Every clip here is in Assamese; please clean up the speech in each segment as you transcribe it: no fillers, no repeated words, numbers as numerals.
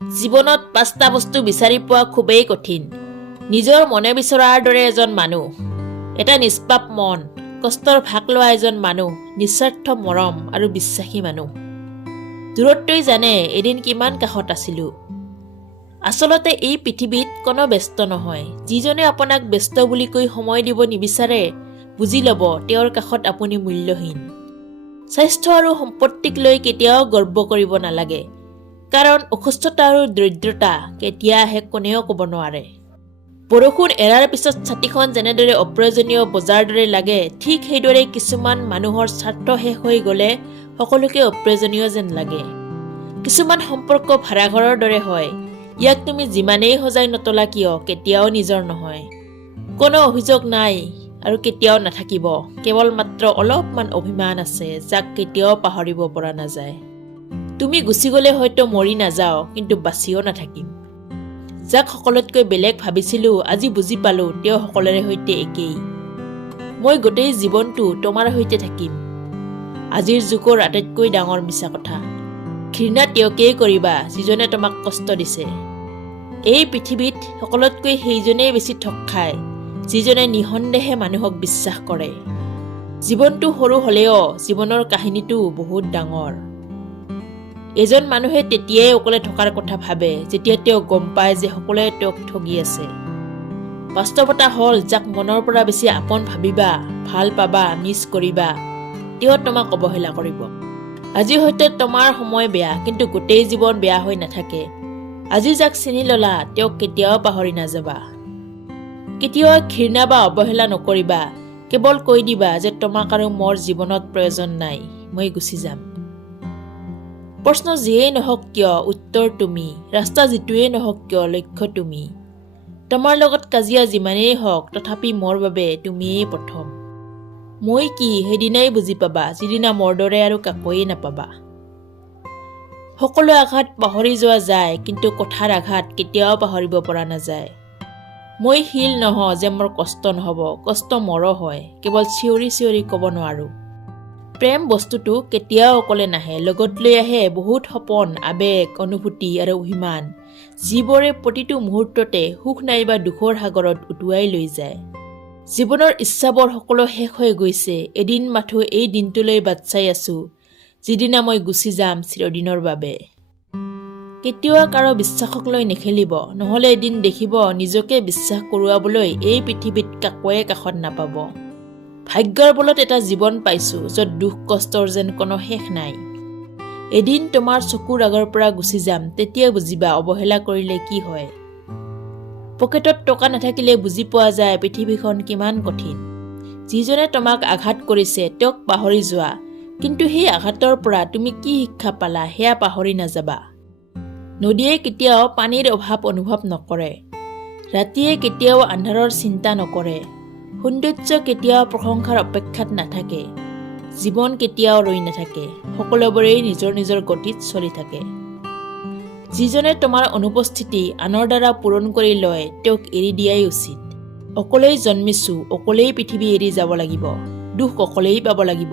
জীৱনত 5টা বস্তু বিচাৰি পোৱা খুবেই কঠিন। নিজৰ মনে বিচৰাৰ দৰে এজন মানুহ, এটা নিষ্পাপ মন, কষ্টৰ ভাগ লোৱা এজন মানুহ, নিস্বাৰ্থ মৰম আৰু বিশ্বাসী মানুহ। দূৰত্বই জানে এদিন কিমান কাষত আছিলো। আচলতে এই পৃথিৱীত কোনো ব্যস্ত নহয়। যিজনে আপোনাক ব্যস্ত বুলি কৈ সময় দিব নিবিচাৰে, বুজি ল'ব তেওঁৰ কাষত আপুনি মূল্যহীন। স্বাস্থ্য আৰু সম্পত্তিক লৈ কেতিয়াও গৰ্ব কৰিব নালাগে, কাৰণ অসুস্থতা আৰু দৰিদ্ৰতা কেতিয়া আহে কোনেও ক'ব নোৱাৰে। বৰষুণ এৰাৰ পিছত ছাতিখন যেনেদৰে অপ্ৰয়োজনীয় বজাৰ দৰে লাগে, ঠিক সেইদৰে কিছুমান মানুহৰ স্বাৰ্থ শেষ হৈ গ'লে সকলোকে অপ্ৰয়োজনীয় যেন লাগে। কিছুমান সম্পৰ্ক ভাড়াঘৰৰ দৰে হয়, ইয়াক তুমি যিমানেই সজাই নতলা কিয় কেতিয়াও নিজৰ নহয়। কোনো অভিযোগ নাই আৰু কেতিয়াও নাথাকিব, কেৱল মাত্ৰ অলপমান অভিমান আছে যাক কেতিয়াও পাহৰিব পৰা নাযায়। তুমি গুচি গ'লে হয়তো মৰি নাযাওঁ, কিন্তু বাচিও নাথাকিম। যাক সকলোতকৈ বেলেগ ভাবিছিলো, আজি বুজি পালো তেওঁ সকলোৰে সৈতে একেই। মই গোটেই জীৱনটো তোমাৰ সৈতে থাকিম। আজিৰ যুগৰ আটাইতকৈ ডাঙৰ মিছা কথা। ঘৃণা তেওঁকেই কৰিবা যিজনে তোমাক কষ্ট দিছে। এই পৃথিৱীত সকলোতকৈ সেইজনেই বেছি ঠগ খায়, যিজনে নিঃসন্দেহে মানুহক বিশ্বাস কৰে। জীৱনটো সৰু হ'লেও জীৱনৰ কাহিনীটো বহুত ডাঙৰ। এজন মানুহে তেতিয়াই অকলে থকাৰ কথা ভাবে যেতিয়া তেওঁ গম পায় যে সকলোৱে তেওঁক ঠগি আছে। বাস্তৱতা হ'ল, যাক মনৰ পৰা বেছি আপোন ভাবিবা, ভাল পাবা, মিছ কৰিবা, তেওঁ তোমাক অৱহেলা কৰিব। আজি হয়তো তোমাৰ সময় বেয়া, কিন্তু গোটেই জীৱন বেয়া হৈ নাথাকে। আজি যাক চিনি ল'লা তেওঁক কেতিয়াও পাহৰি নাযাবা। কেতিয়াও ঘৃণা বা অৱহেলা নকৰিবা, কেৱল কৈ দিবা যে তোমাক আৰু মোৰ জীৱনত প্ৰয়োজন নাই, মই গুচি যাম। প্ৰশ্ন যিয়েই নহওক কিয় উত্তৰ তুমি, ৰাস্তা যিটোৱেই নহওক কিয় লক্ষ্য তুমি। তোমাৰ লগত কাজিয়া যিমানেই হওক তথাপি মোৰ বাবে তুমিয়েই প্ৰথম। মই কি সেইদিনাই বুজি পাবা, যিদিনা মোৰ দৰে আৰু কাকোৱেই নাপাবা। সকলো আঘাত পাহৰি যোৱা যায়, কিন্তু কথাৰ আঘাত কেতিয়াও পাহৰিব পৰা নাযায়। মই শিল নহওঁ যে মোৰ কষ্ট নহ'ব, কষ্ট মোৰো হয়, কেৱল চিঞৰি চিঞৰি ক'ব নোৱাৰো। প্ৰেম বস্তুটো কেতিয়াও অকলে নাহে, লগত লৈ আহে বহুত সপোন, আবেগ, অনুভূতি আৰু অভিমান, যিবোৰে প্ৰতিটো মুহূৰ্ততে সুখ নাইবা দুখৰ সাগৰত উটুৱাই লৈ যায়। জীৱনৰ ইচ্ছাবোৰ সকলো শেষ হৈ গৈছে, এদিন মাথো এই দিনটোলৈ বাট চাই আছো, যিদিনা মই গুচি যাম চিৰদিনৰ বাবে। কেতিয়াও কাৰো বিশ্বাসক লৈ নেখেলিব, নহ'লে এদিন দেখিব নিজকে বিশ্বাস কৰোৱাবলৈ এই পৃথিৱীত কাকোৱে কাষত নাপাব। ভাগ্যৰ বলত এটা জীৱন পাইছো, য'ত দুখ কষ্টৰ যেন কোনো শেষ নাই। এদিন তোমাৰ চকুৰ আগৰ পৰা গুচি যাম, তেতিয়া বুজিবা অৱহেলা কৰিলে কি হয়। পকেটত টকা নাথাকিলে বুজি পোৱা যায় পৃথিৱীখন কিমান কঠিন। যিজনে তোমাক আঘাত কৰিছে তেওঁক পাহৰি যোৱা, কিন্তু সেই আঘাতৰ পৰা তুমি কি শিক্ষা পালা সেয়া পাহৰি নাযাবা। নদীয়ে কেতিয়াও পানীৰ অভাৱ অনুভৱ নকৰে, ৰাতিয়ে কেতিয়াও আন্ধাৰৰ চিন্তা নকৰে, সৌন্দৰ্য কেতিয়াও প্ৰশংসাৰ অপেক্ষাত নাথাকে, জীৱন কেতিয়াও ৰৈ নাথাকে, সকলোবোৰেই নিজৰ নিজৰ গতিত চলি থাকে। যিজনে তোমাৰ অনুপস্থিতি আনৰ দ্বাৰা পূৰণ কৰি লয় তেওঁক এৰি দিয়াই উচিত। অকলেই জন্মিছো, অকলেই পৃথিৱী এৰি যাব লাগিব, দুখ অকলেই পাব লাগিব,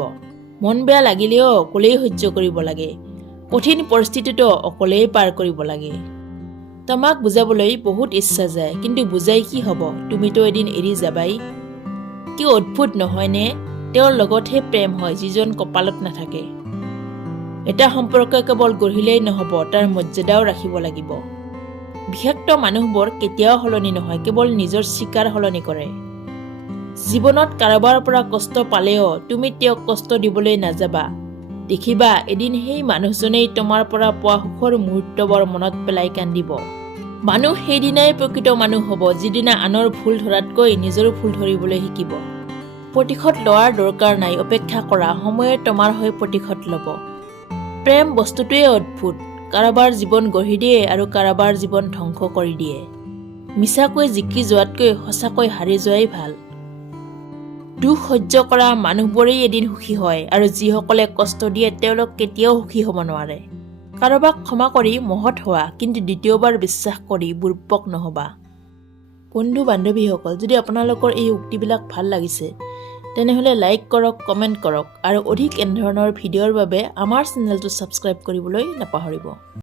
মন বেয়া লাগিলেও অকলেই সহ্য কৰিব লাগে, কঠিন পৰিস্থিতিটো অকলেই পাৰ কৰিব লাগে। তোমাক বুজাবলৈ বহুত ইচ্ছা যায়, কিন্তু বুজাই কি হ'ব, তুমিতো এদিন এৰি যাবাই। কি অদ্ভুত নহয়নে? তেওঁৰ লগতহে প্ৰেম হয় যিজন কপালত নাথাকে। এটা সম্পৰ্ক কেৱল গঢ়িলেই নহ'ব, তাৰ মৰ্যাদাও ৰাখিব লাগিব। বিষাক্ত মানুহবোৰ কেতিয়াও সলনি নহয়, কেৱল নিজৰ স্বীকাৰ সলনি কৰে। জীৱনত কাৰোবাৰ পৰা কষ্ট পালেও তুমি তেওঁক কষ্ট দিবলৈ নাযাবা। দেখিবা এদিন সেই মানুহজনেই তোমাৰ পৰা পোৱা সুখৰ মুহূৰ্তবোৰ মনত পেলাই কান্দিব। মানুহ সেইদিনাই প্ৰকৃত মানুহ হ'ব, যিদিনা আনৰ ভুল ধৰাতকৈ নিজৰ ভুল ধৰিবলৈ শিকিব। প্ৰতিশোধ লোৱাৰ দৰকাৰ নাই, অপেক্ষা কৰা, সময়ে তোমাৰ হৈ প্ৰতিশোধ ল'ব। প্ৰেম বস্তুটোৱে অদ্ভুত, কাৰোবাৰ জীৱন গঢ়ি দিয়ে আৰু কাৰোবাৰ জীৱন ধ্বংস কৰি দিয়ে। মিছাকৈ জিকি যোৱাতকৈ সঁচাকৈ হাৰি যোৱাই ভাল। দুখ সহ্য কৰা মানুহবোৰেই এদিন সুখী হয়, আৰু যিসকলে কষ্ট দিয়ে তেওঁলোক কেতিয়াও সুখী হ'ব নোৱাৰে। কাৰোবাক ক্ষমা কৰি মহৎ হোৱা, কিন্তু দ্বিতীয়বাৰ বিশ্বাস কৰি বুৰ্বক নহবা। বন্ধু বান্ধৱীসকল, যদি আপোনালোকৰ এই উক্তিবিলাক ভাল লাগিছে তেনেহ'লে লাইক কৰক, কমেণ্ট কৰক, আৰু অধিক এনেধৰণৰ ভিডিঅ'ৰ বাবে আমাৰ চেনেলটো ছাবস্ক্ৰাইব কৰিবলৈ নাপাহৰিব।